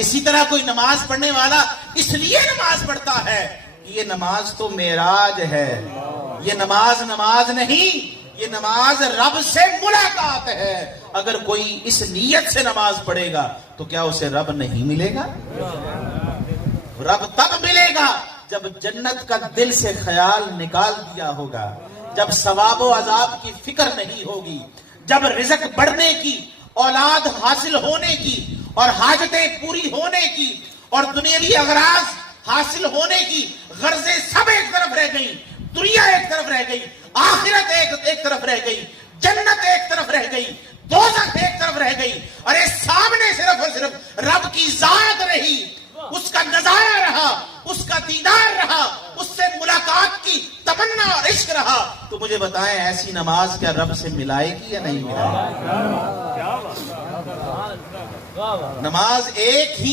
इसी तरह कोई नमाज पढ़ने वाला इसलिए नमाज पढ़ता है कि ये नमाज तो मेराज है, ये नमाज नमाज नहीं, ये नमाज रब से मुलाकात है। अगर कोई इस नीयत से नमाज पढ़ेगा तो क्या उसे रब नहीं मिलेगा? रब तब मिलेगा जब जन्नत का दिल से ख्याल निकाल दिया होगा, जब सवाब व अजाब की फिक्र नहीं होगी, जब रिज़्क बढ़ने की, औलाद हासिल होने की और हाजतें पूरी होने की और दुनियावी अगराज हासिल होने की गर्जें सब एक तरफ रह गई, दुनिया एक तरफ रह गई, आखिरत एक तरफ रह गई, जन्नत एक तरफ रह गई, दोज़ख एक तरफ रह गई। अरे सामने सिर्फ और सिर्फ रब की जात रही, उसका नजारा रहा, उसका दीदार रहा, उससे मुलाकात की तमन्ना और इश्क रहा। तो मुझे बताएं, ऐसी नमाज क्या रब से मिलाएगी या नहीं मिलाएगी? नमाज एक ही